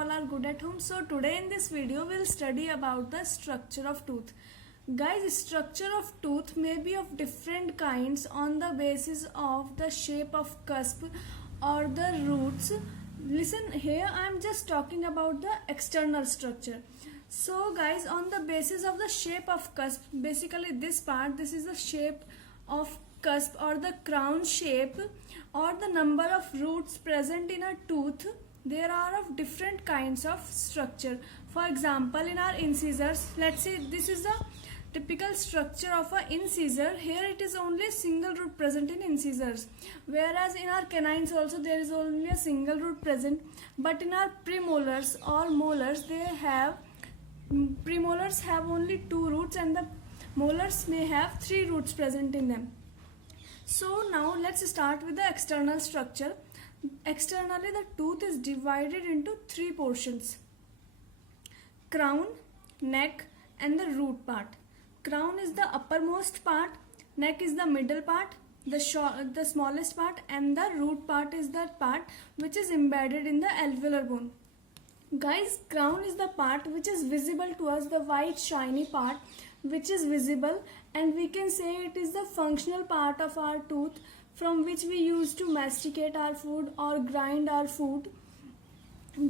all are good at home. So today in this video we'll study about the structure of tooth. Guys, structure of tooth may be of different kinds on the basis of the shape of cusp or the roots. Listen here, I am just talking about the external structure. So guys, on the basis of the shape of cusp, basically this part, this is the shape of cusp or the crown shape or the number of roots present in a tooth. There are of different kinds of structure. For example, in our incisors, let's say this is the typical structure of an incisor. Here it is only a single root present in incisors, whereas in our canines also there is only a single root present. But in our premolars or molars, premolars have only 2 roots and the molars may have 3 roots present in them. So now let's start with the external structure. Externally, the tooth is divided into 3 portions: crown, neck and the root part. Crown is the uppermost part, neck is the middle part, the smallest part, and the root part is that part which is embedded in the alveolar bone. Guys, crown is the part which is visible to us, the white shiny part which is visible, and we can say it is the functional part of our tooth from which we use to masticate our food or grind our food.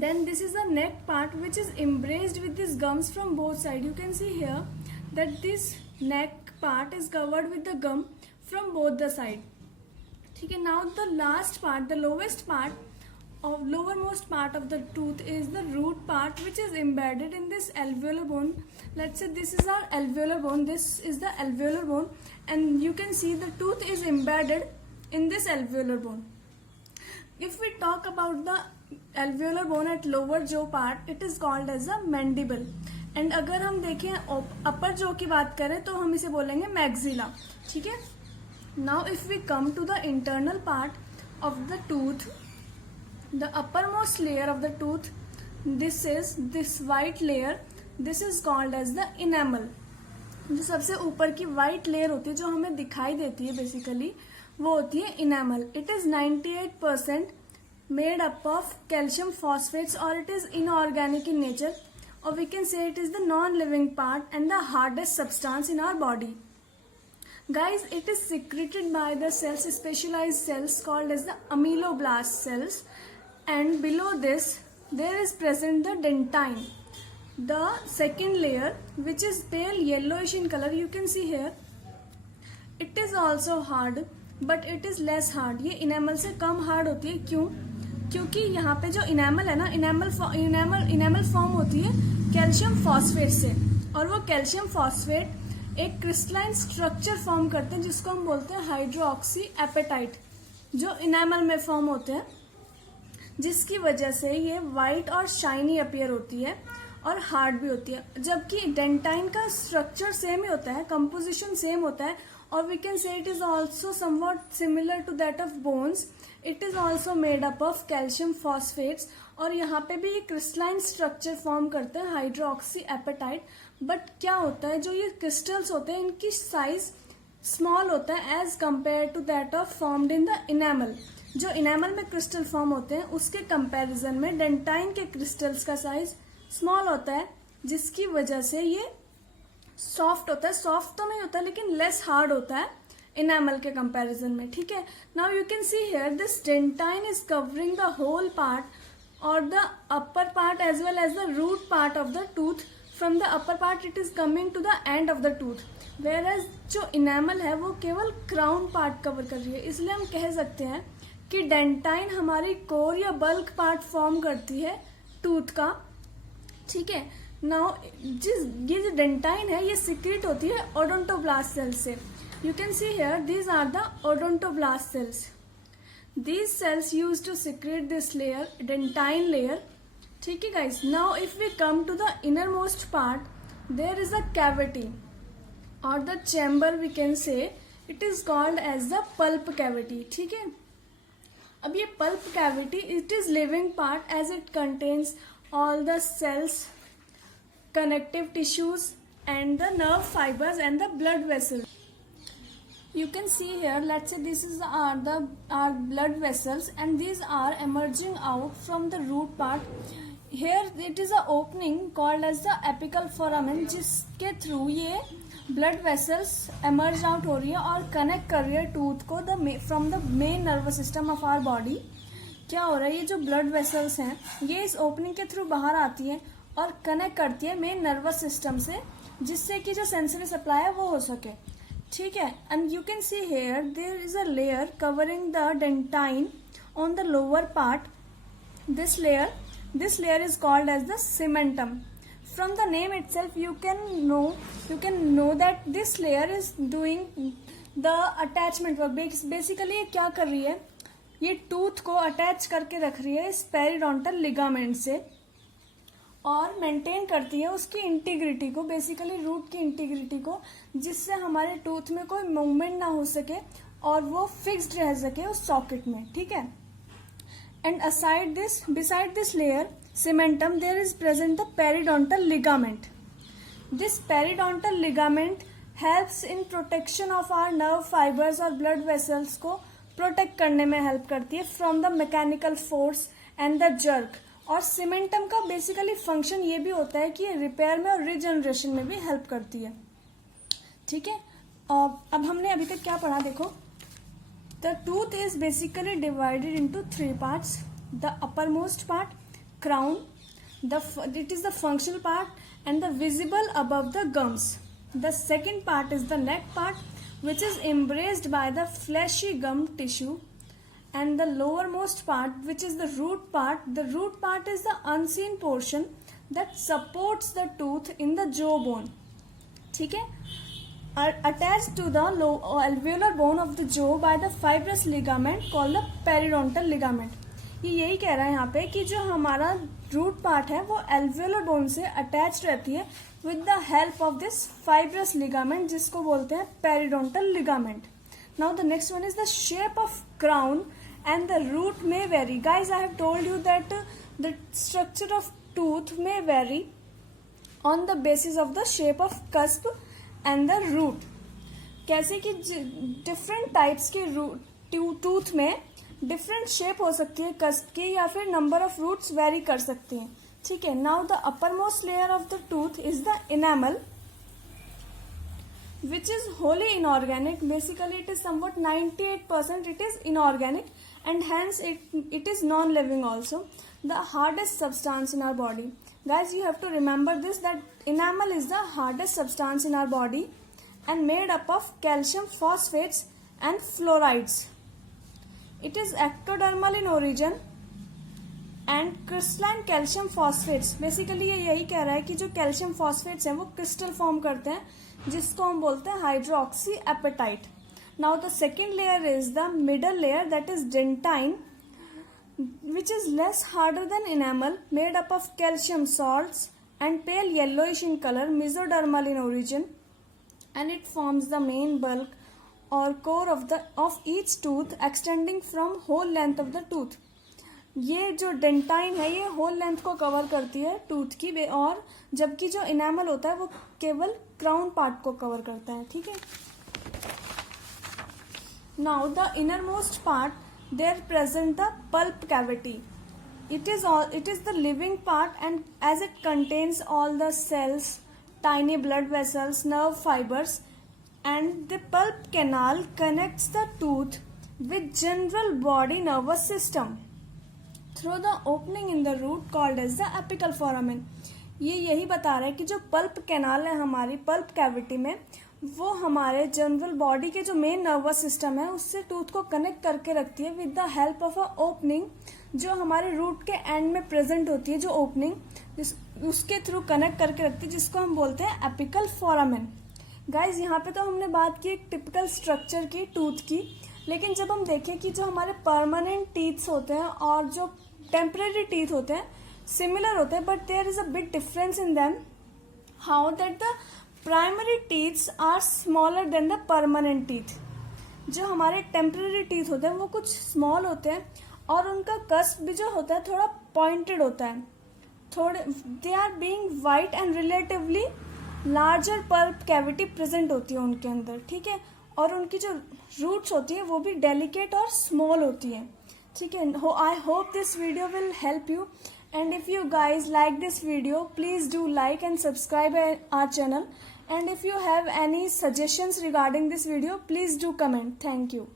Then this is the neck part which is embraced with these gums from both sides. You can see here that this neck part is covered with the gum from both the sides. Okay, now the last part, the lowermost part of the tooth is the root part which is embedded in this alveolar bone. Let's say this is our alveolar bone, this is the alveolar bone, and you can see the tooth is embedded in this alveolar bone. If we talk about the alveolar bone at lower jaw part, it is called as a mandible. And अगर हम देखें upper jaw की बात करें तो हम इसे बोलेंगे maxilla. ठीक है? Now if we come to the internal part of the tooth, the uppermost layer of the tooth, this is this white layer, this is called as the enamel. जो सबसे ऊपर की white layer होती है जो हमें दिखाई देती है basically, वो होती है enamel. It is 98% made up of calcium phosphates, or it is inorganic in nature, or we can say it is the non-living part and the hardest substance in our body. Guys, it is secreted by the cells, specialized cells called as the ameloblast cells, and below this there is present the dentine, the second layer, which is pale yellowish in color. You can see here it is also hard, but it is less hard. ये enamel से कम hard होती है. क्यों? क्योंकि यहाँ पे जो enamel है ना, enamel फॉर्म होती है कैल्शियम फॉस्फेट से, और वो कैल्शियम फॉस्फेट एक क्रिस्टलाइन स्ट्रक्चर फॉर्म करते हैं जिसको हम बोलते हैं हाइड्रोक्सी एपेटाइट, जो enamel में फॉर्म होते हैं, जिसकी वजह से ये वाइट और शाइनी अपीयर होती है और हार्ड भी होती है. जबकि डेंटाइन का स्ट्रक्चर सेम ही होता है, कंपोजिशन सेम होता है, और we can say it is also somewhat similar to that of bones. It is also made up of calcium phosphates, और यहाँ पे भी ये क्रिस्टलाइन स्ट्रक्चर फॉर्म करते हैं हाइड्रोक्सी एपेटाइट. बट क्या होता है, जो ये क्रिस्टल्स होते हैं इनकी साइज स्मॉल होता है as compared to that of formed in the enamel. जो इनेमल में क्रिस्टल फॉर्म होते हैं उसके कंपैरिजन में डेंटाइन के क्रिस्टल्स का साइज स्मॉल होता है, जिसकी वजह से ये सॉफ्ट होता है. सॉफ्ट तो नहीं होता है लेकिन लेस हार्ड होता है इनेमल के कंपैरिजन में. ठीक है, now you can see here this dentine is covering the whole part और the upper part as well as the root part of the tooth. From the upper part it is coming to the end of the tooth, whereas जो enamel है वो केवल crown part cover कर रही है. इसलिए हम कह सकते हैं कि डेंटाइन हमारी कोर या बल्क पार्ट फॉर्म करती है टूथ का. ठीक है, नाउ ये जो डेंटाइन है ये सिक्रेट होती है ओडोंटोब्लास्ट सेल से. You can see here these are the odontoblast cells. These cells use to secrete this layer, dentine layer. ठीक है guys, now if we come to the innermost part, there is a cavity और the chamber, we can say it is called as the pulp cavity. ठीक है, अब ये pulp cavity it is living part as it contains all the cells, connective tissues and the nerve fibers and the blood vessels. You can see here, let's say this is our blood vessels, and these are emerging out from the root part. Here it is a opening called as the apical foramen, जिसके through ये blood vessels emerge out हो रही है और connect कर रही है tooth को from the main nervous system of our body. क्या हो रहा है, ये जो ब्लड वेसल्स हैं ये इस ओपनिंग के थ्रू बाहर आती है और कनेक्ट करती है मेन नर्वस सिस्टम से, जिससे कि जो सेंसरी सप्लाई है वो हो सके। ठीक है, and you can see here there is a layer covering the dentine on the lower part. This layer is called as the cementum. From the name itself, you can know that this layer is doing the attachment work. Basically ये क्या कर रही है, ये tooth को attach करके रख रही है इस पेरिडोंटल लिगामेंट से और मेंटेन करती है उसकी इंटीग्रिटी को, बेसिकली रूट की इंटीग्रिटी को, जिससे हमारे टूथ में कोई मूवमेंट ना हो सके और वो फिक्स्ड रह सके उस सॉकेट में। ठीक है, and beside this layer cementum, there is present the periodontal ligament. This periodontal ligament helps in protection of our nerve fibers और blood vessels को प्रोटेक्ट करने में हेल्प करती है from the mechanical force and the jerk. और cementum का basically function ये भी होता है कि ये रिपेयर में और रिजनरेशन में भी हेल्प करती है। ठीक है, अब हमने अभी तक क्या पढ़ा देखो। The tooth is basically divided into three parts. The uppermost part, crown, it is the functional part and the visible above the gums. The second part is the neck part, which is embraced by the fleshy gum tissue. And the lowermost part, which is the root part. The root part is the unseen portion that supports the tooth in the jawbone. ठीक है, are attached to the alveolar bone of the jaw by the fibrous ligament called the periodontal ligament. ये यही कह रहा है यहाँ पे कि जो हमारा रूट पार्ट है वो alveolar bone से अटैच रहती है with the help of this fibrous ligament, जिसको बोलते हैं periodontal ligament. Now the next one is the shape of crown and the root may vary. Guys, I have told you that the structure of tooth may vary on the basis of the shape of cusp and the root. कैसे कि different types के tooth में different shape हो सकती है cusp की, या फिर नंबर ऑफ रूट्स वेरी कर सकती हैं। ठीक है, now the upper most layer of the tooth is the enamel which is wholly inorganic. Basically it is somewhat 98% it is inorganic and hence it is non-living also. The hardest substance in our body. Guys, you have to remember this, that enamel is the hardest substance in our body and made up of calcium phosphates and fluorides. It is ectodermal in origin and crystalline calcium phosphates. Basically ये यही कह रहा है कि जो calcium phosphates हैं वो crystal form करते हैं, जिसको हम बोलते हैं hydroxyapatite. Now the second layer is the middle layer, that is dentine, which is less harder than enamel, made up of calcium salts and pale yellowish in color, mesodermal in origin, and it forms the main bulk or core of each tooth extending from whole length of the tooth. ये जो dentine है ये whole length को cover करती है tooth की, और जबकि जो इनेमल होता है वो केवल क्राउन पार्ट को कवर करता है। ठीक है, now the innermost part there present the pulp cavity. It is the living part, and as it contains all the cells, tiny blood vessels, nerve fibers, and the pulp canal connects the tooth with general body nervous system through the opening in the root called as the apical foramen. ये यही बता रहा है कि जो pulp canal है हमारी pulp cavity में, वो हमारे जनरल बॉडी के जो मेन नर्वस सिस्टम है उससे टूथ को कनेक्ट करके रखती है with the help of a opening, जो हमारे रूट के एंड में प्रेजेंट होती है, जो ओपनिंग उसके थ्रू कनेक्ट करके रखती है, जिसको हम बोलते हैं एपिकल फोरामेन। गाइज, यहाँ पे तो हमने बात की एक टिपिकल स्ट्रक्चर की टूथ की, लेकिन जब हम देखें कि जो हमारे परमानेंट टीथ्स होते हैं और जो टेम्परेरी टीथ होते हैं सिमिलर होते हैं, but there is a big difference in them, how that the primary teeths are smaller than the permanent teeth. जो हमारे टेम्परेरी टीथ होते हैं वो कुछ स्मॉल होते हैं और उनका कस्प भी जो होता है थोड़ा पॉइंटेड होता है, थोड़े they are being white and relatively larger pulp cavity present होती है उनके अंदर। ठीक है, और उनकी जो रूट्स होती है वो भी डेलिकेट और स्मॉल होती है। ठीक है, I hope this video will help you And if you guys like this video, please do like and subscribe our channel. And if you have any suggestions regarding this video, please do comment. Thank you.